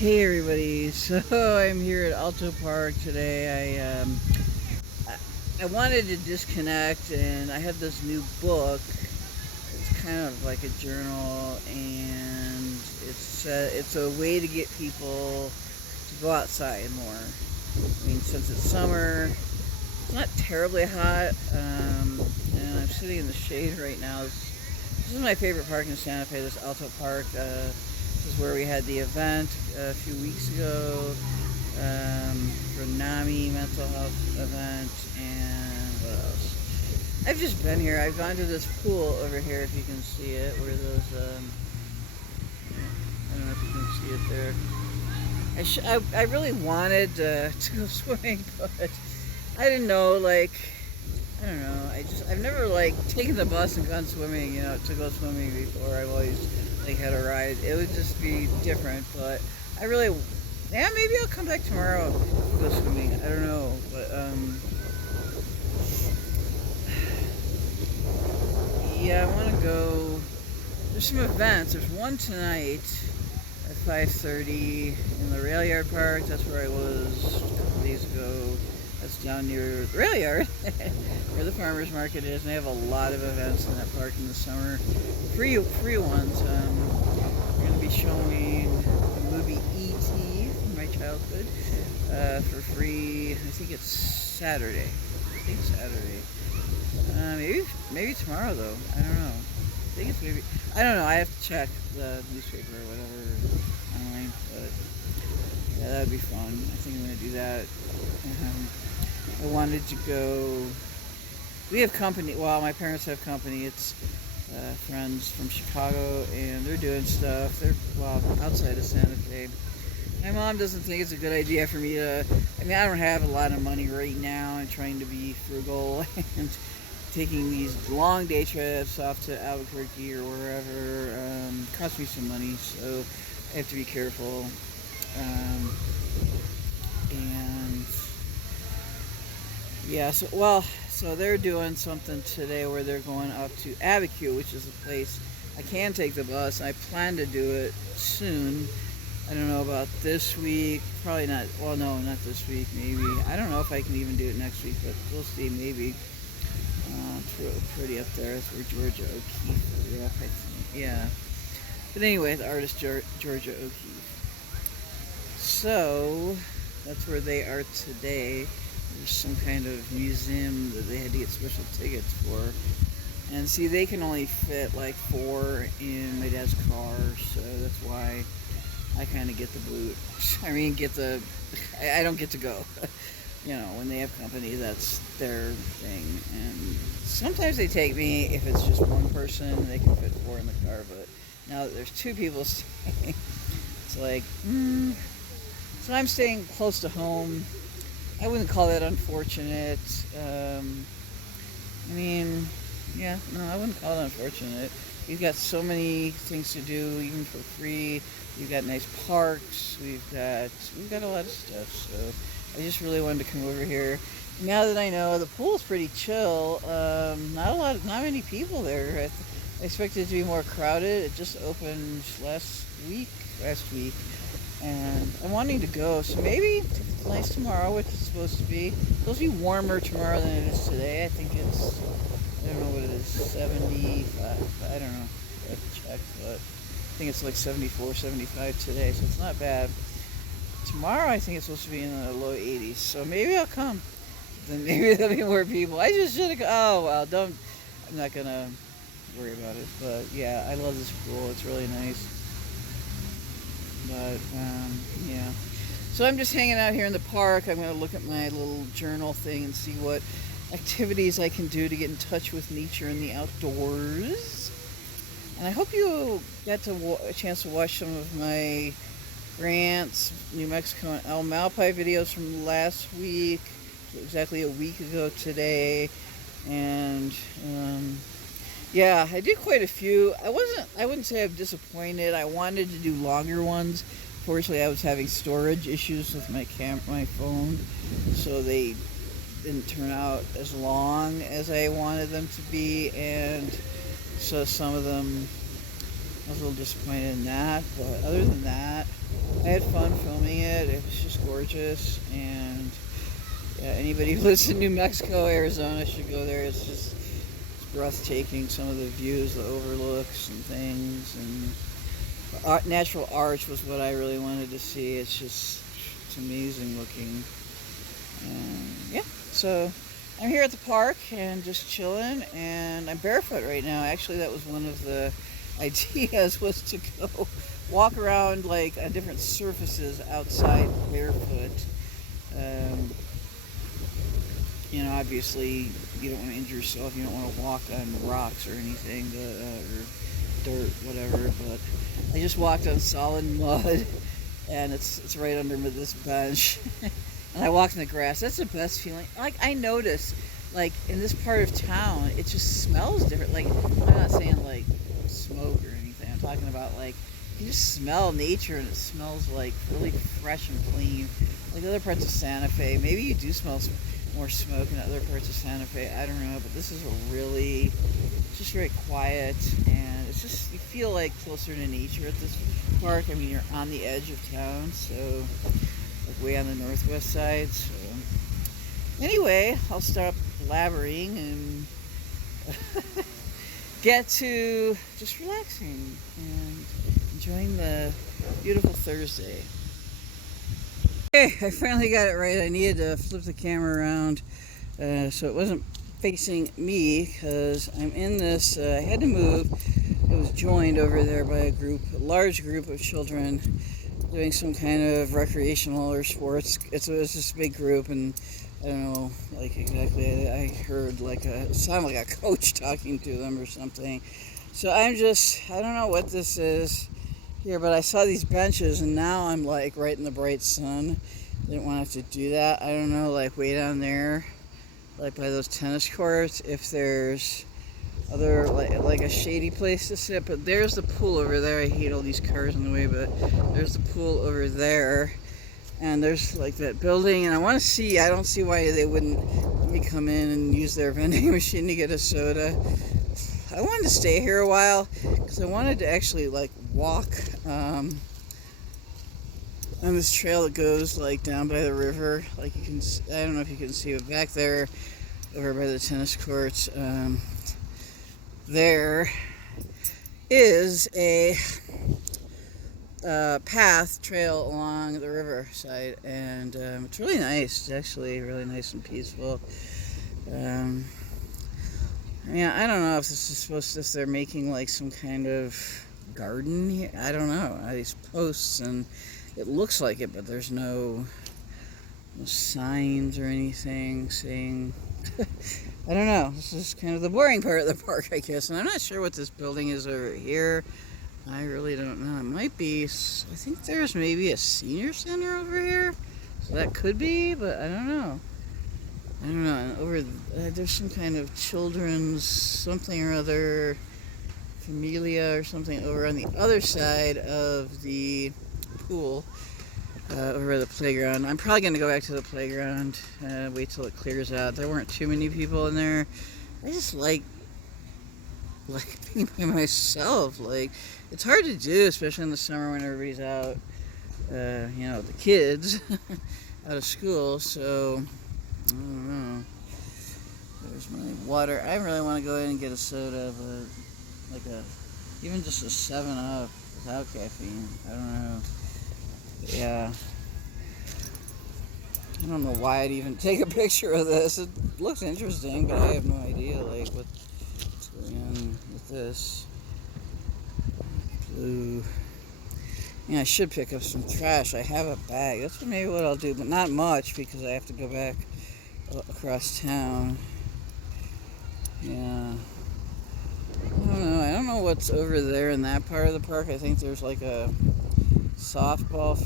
Hey everybody, so I'm here at Alto Park today. I wanted to disconnect, and I have this new book. It's kind of like a journal, and it's a way to get people to go outside more. I mean, since it's summer, it's not terribly hot, and I'm sitting in the shade right now. This is my favorite park in Santa Fe, this Alto Park. This is where we had the event a few weeks ago for NAMI mental health event, and what else? I've just been here. I've gone to this pool over here, if you can see it, where those, I don't know if you can see it there. I really wanted to go swimming, but I didn't know, like, I don't know. I've never like taken the bus and gone swimming, to go swimming before. I've always like had a ride. It would just be different, but maybe I'll come back tomorrow and go swimming. I don't know, but yeah, I want to go. There's some events. There's one tonight at 5:30 in the rail yard park. That's where I was a couple days ago. That's down near the rail yard where the farmers market is, and they have a lot of events in that park in the summer. Free ones. We're going to be showing the movie E.T. from my childhood for free. I think it's Saturday. Maybe tomorrow though. I don't know. I don't know. I have to check the newspaper or whatever online, but yeah, that'd be fun. I think I'm going to do that. I wanted to go. We have company. Well, my parents have company. It's friends from Chicago, and they're doing stuff. They're outside of Santa Fe. My mom doesn't think it's a good idea for me to. I mean, I don't have a lot of money right now. I'm trying to be frugal and taking these long day trips off to Albuquerque or wherever costs me some money, so I have to be careful. And yeah, so they're doing something today where they're going up to Abiquiu, which is a place I can take the bus. I plan to do it soon. I don't know about this week. Probably not. Well, no, not this week. Maybe. I don't know if I can even do it next week, but we'll see. Maybe. It's really pretty up there. That's where Georgia O'Keeffe grew up, I think. Yeah. But anyway, the artist Georgia O'Keeffe. So that's where they are today. There's some kind of museum that they had to get special tickets for. And see, they can only fit like 4 in my dad's car, so that's why I kind of get the boot. I mean, I don't get to go. When they have company, that's their thing. And sometimes they take me if it's just one person, they can fit 4 in the car, but now that there's 2 people staying, it's like, So I'm staying close to home. I wouldn't call that unfortunate. I wouldn't call it unfortunate. We've got so many things to do, even for free. We've got nice parks. We've got a lot of stuff. So I just really wanted to come over here. Now that I know the pool's pretty chill, not many people there. I expected it to be more crowded. It just opened last week. And I'm wanting to go, so maybe if it's nice tomorrow, which it's supposed to be. It's supposed to be warmer tomorrow than it is today. I think I don't know what it is, 75. I don't know. I have to check, but I think it's like 74, 75 today, so it's not bad. Tomorrow, I think it's supposed to be in the low 80s, so maybe I'll come. Then maybe there'll be more people. I just should have. Oh well, I'm not gonna worry about it. But yeah, I love this pool. It's really nice. But yeah, so I'm just hanging out here in the park. I'm going to look at my little journal thing and see what activities I can do to get in touch with nature and the outdoors. And I hope you got a chance to watch some of my Grants, New Mexico, and El Malpai videos from last week, exactly a week ago today. And yeah, I did quite a few. I wouldn't say I'm disappointed. I wanted to do longer ones. Fortunately, I was having storage issues with my phone, so they didn't turn out as long as I wanted them to be, and so some of them I was a little disappointed in that, but other than that, I had fun filming it. It was just gorgeous, and yeah, anybody who lives in New Mexico, Arizona should go there. It's breathtaking. Some of the views, the overlooks and things, and the natural arch was what I really wanted to see. It's amazing looking. And yeah, so I'm here at the park and just chilling, and I'm barefoot right now. Actually, that was one of the ideas, was to go walk around like on different surfaces outside barefoot. Um, Obviously, you don't want to injure yourself. You don't want to walk on rocks or anything, or dirt, whatever. But I just walked on solid mud, and it's right under this bench. And I walked in the grass. That's the best feeling. Like, I notice, like, in this part of town, it just smells different. Like, I'm not saying like smoke or anything. I'm talking about like you just smell nature, and it smells like really fresh and clean. Like other parts of Santa Fe, maybe you do smell more smoke in other parts of Santa Fe. I don't know, but this is just very quiet, and it's just, you feel like closer to nature at this park. I mean, you're on the edge of town, so like way on the northwest side. So anyway, I'll stop blabbering and get to just relaxing and enjoying the beautiful Thursday. Okay, I finally got it right. I needed to flip the camera around so it wasn't facing me, because I'm in this, I had to move. It was joined over there by a large group of children doing some kind of recreational or sports. It was this big group, and I don't know, like exactly, I heard like it sounded like a coach talking to them or something. So I don't know what this is here, but I saw these benches, and now I'm like right in the bright sun. Didn't want to have to do that. I don't know, like way down there, like by those tennis courts, if there's other like a shady place to sit. But there's the pool over there. I hate all these cars in the way, but there's the pool over there, and there's like that building. And I don't see why they wouldn't let me come in and use their vending machine to get a soda. I wanted to stay here a while because I wanted to actually like walk on this trail that goes like down by the river. Like I don't know if you can see it back there, over by the tennis courts. There is a trail along the riverside, and it's really nice. It's actually really nice and peaceful. I don't know if this is if they're making like some kind of garden here. I don't know. These posts, and it looks like it, but there's no signs or anything saying. I don't know. This is kind of the boring part of the park, I guess. And I'm not sure what this building is over here. I really don't know. It might be, I think there's maybe a senior center over here. So that could be, but I don't know. And there's some kind of children's something or other, familia or something over on the other side of the pool, over the playground. I'm probably going to go back to the playground, wait till it clears out. There weren't too many people in there. I just like being by myself. Like, it's hard to do, especially in the summer when everybody's out, the kids out of school. So I don't know. There's my water. I really want to go in and get a soda, but even just a 7-Up without caffeine. I don't know. Yeah. I don't know why I'd even take a picture of this. It looks interesting, but I have no idea like what's going on with this. Blue. Yeah, I should pick up some trash. I have a bag. That's maybe what I'll do, but not much because I have to go back across town. Yeah. I don't know what's over there in that part of the park. I think there's like a softball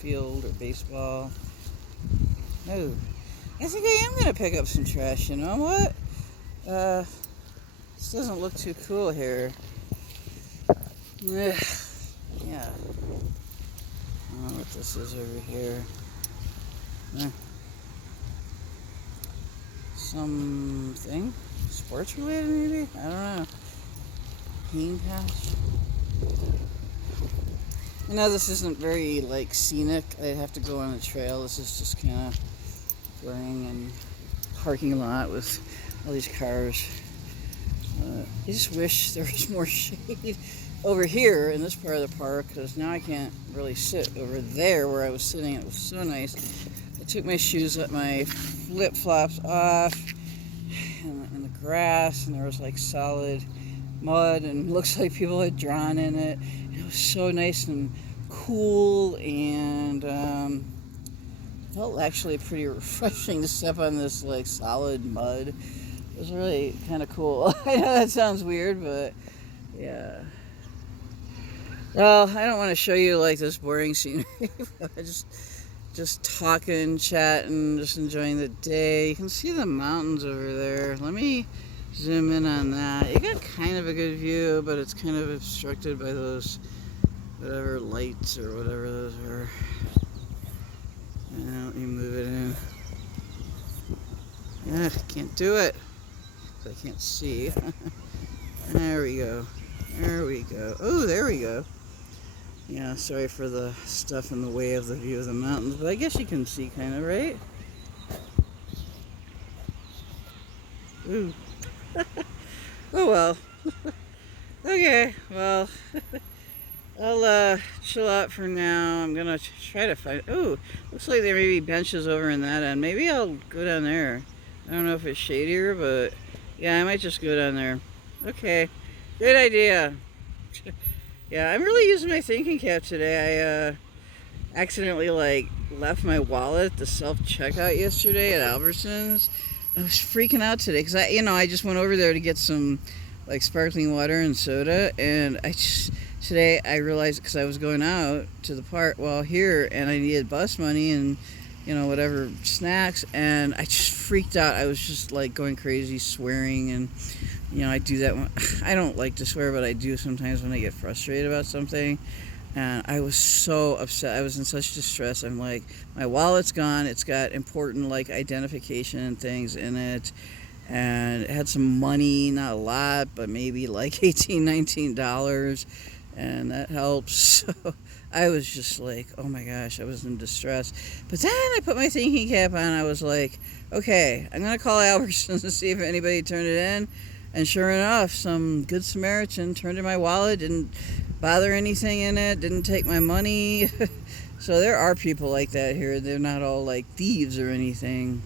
field or baseball. No. I think I am going to pick up some trash. You know what? This doesn't look too cool here. Yeah. I don't know what this is over here. Something sports related, maybe? I don't know. Bean patch. I know this isn't very like scenic. I'd have to go on a trail. This is just kind of boring and parking lot with all these cars. I just wish there was more shade over here in this part of the park, because now I can't really sit over there where I was sitting. It was so nice. I took my shoes, my flip-flops off in the grass, and there was like solid mud, and it looks like people had drawn in it. It was so nice and cool, and felt actually pretty refreshing to step on this like solid mud. It was really kind of cool. I know that sounds weird, but yeah. Well, I don't want to show you like this boring scenery. I just talking, chatting, just enjoying the day. You can see the mountains over there. Let me zoom in on that. You got kind of a good view, but it's kind of obstructed by those whatever lights or whatever those are. Let me move it in. Yeah, can't do it. I can't see. There we go. There we go. Oh, there we go. Yeah, sorry for the stuff in the way of the view of the mountains, but I guess you can see kind of, right? Ooh. Oh well. Okay, well, I'll chill out for now. I'm gonna try to find. Ooh, looks like there may be benches over in that end. Maybe I'll go down there. I don't know if it's shadier, but yeah, I might just go down there. Okay, good idea. Yeah, I'm really using my thinking cap today. I accidentally left my wallet at the self-checkout yesterday at Albertsons. I was freaking out today because I just went over there to get some like sparkling water and soda, and today I realized, because I was going out to the park here, and I needed bus money and whatever snacks, and I just freaked out. I was just like going crazy, swearing, and I do that I don't like to swear, but I do sometimes when I get frustrated about something. And I was so upset. I was in such distress. I'm like, my wallet's gone. It's got important like identification and things in it, and it had some money, not a lot, but maybe like $18, $19, and that helps. So I was just like, oh my gosh, I was in distress. But then I put my thinking cap on. I was like, okay, I'm gonna call Albertsons to see if anybody turned it in. And sure enough, some good Samaritan turned in my wallet, didn't bother anything in it, didn't take my money. So there are people like that here. They're not all like thieves or anything.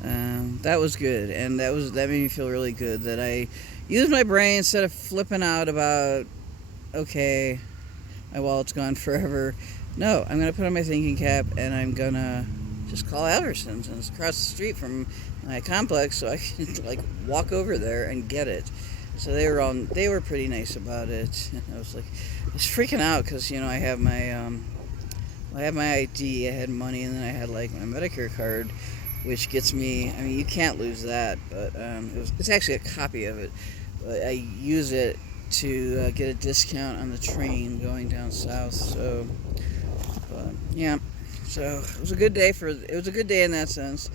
That was good, and that made me feel really good that I used my brain instead of flipping out about, okay, my wallet's gone forever. No, I'm gonna put on my thinking cap, and I'm gonna just call Albertsons, and it's across the street from my complex, so I can like walk over there and get it. So they were pretty nice about it. I was freaking out because I have my ID, I had money, and then I had like my Medicare card, which gets me. I mean, you can't lose that, but it's actually a copy of it. But I use it to get a discount on the train going down south. So, yeah. So it was a good day in that sense.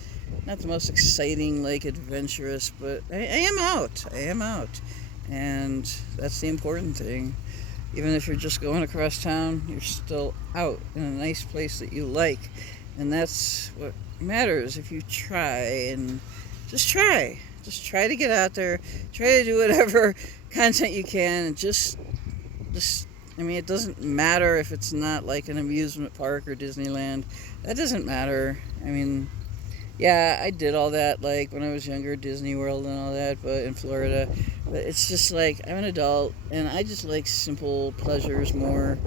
Not the most exciting, like adventurous, but I am out. And that's the important thing. Even if you're just going across town, you're still out in a nice place that you like. And that's what matters. If you try and just try to get out there, try to do whatever content you can, and just it doesn't matter if it's not like an amusement park or Disneyland. That doesn't matter. Yeah, I did all that like when I was younger, Disney World and all that, but in Florida. But it's just like I'm an adult, and I just like simple pleasures more.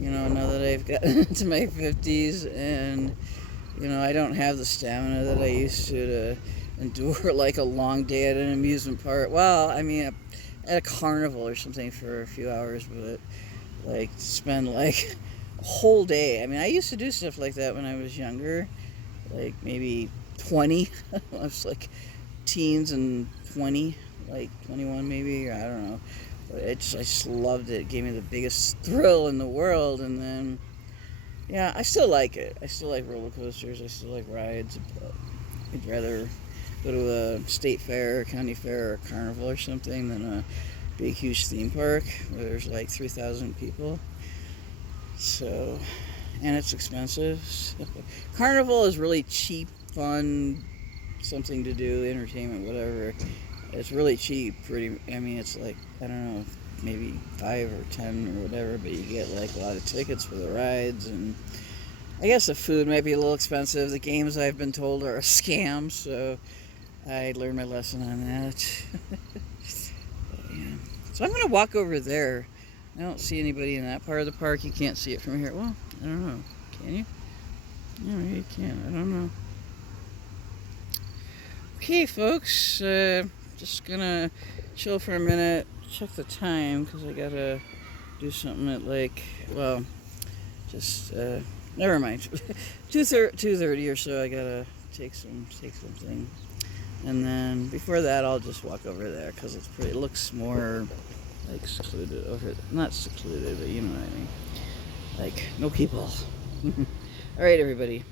Now that I've gotten into my 50s, and I don't have the stamina that I used to endure like a long day at an amusement park. Well, at a carnival or something for a few hours, but like spend like a whole day. I used to do stuff like that when I was younger, like maybe 20. I was like teens and 20, like 21 maybe, or I don't know. But I just loved it. It gave me the biggest thrill in the world. And then, yeah, I still like it. I still like roller coasters. I still like rides. But I'd rather go to a state fair, county fair, or carnival or something than a big, huge theme park where there's like 3,000 people. So, and it's expensive. So, Carnival is really cheap, fun, something to do, entertainment, whatever. It's really cheap. I mean, it's like, I don't know, maybe 5 or 10 or whatever, but you get like a lot of tickets for the rides, and I guess the food might be a little expensive. The games, I've been told, are a scam, so I learned my lesson on that. But, yeah. So I'm going to walk over there. I don't see anybody in that part of the park. You can't see it from here. Well, I don't know. Can you? Yeah, maybe you can. I don't know. Okay, folks. Just going to chill for a minute. Check the time because I got to do something at like, well, just... never mind. 2:30 or so. I gotta take something, and then before that, I'll just walk over there because it's pretty. It looks more like secluded over. Not secluded, but you know what I mean. Like no people. All right, everybody.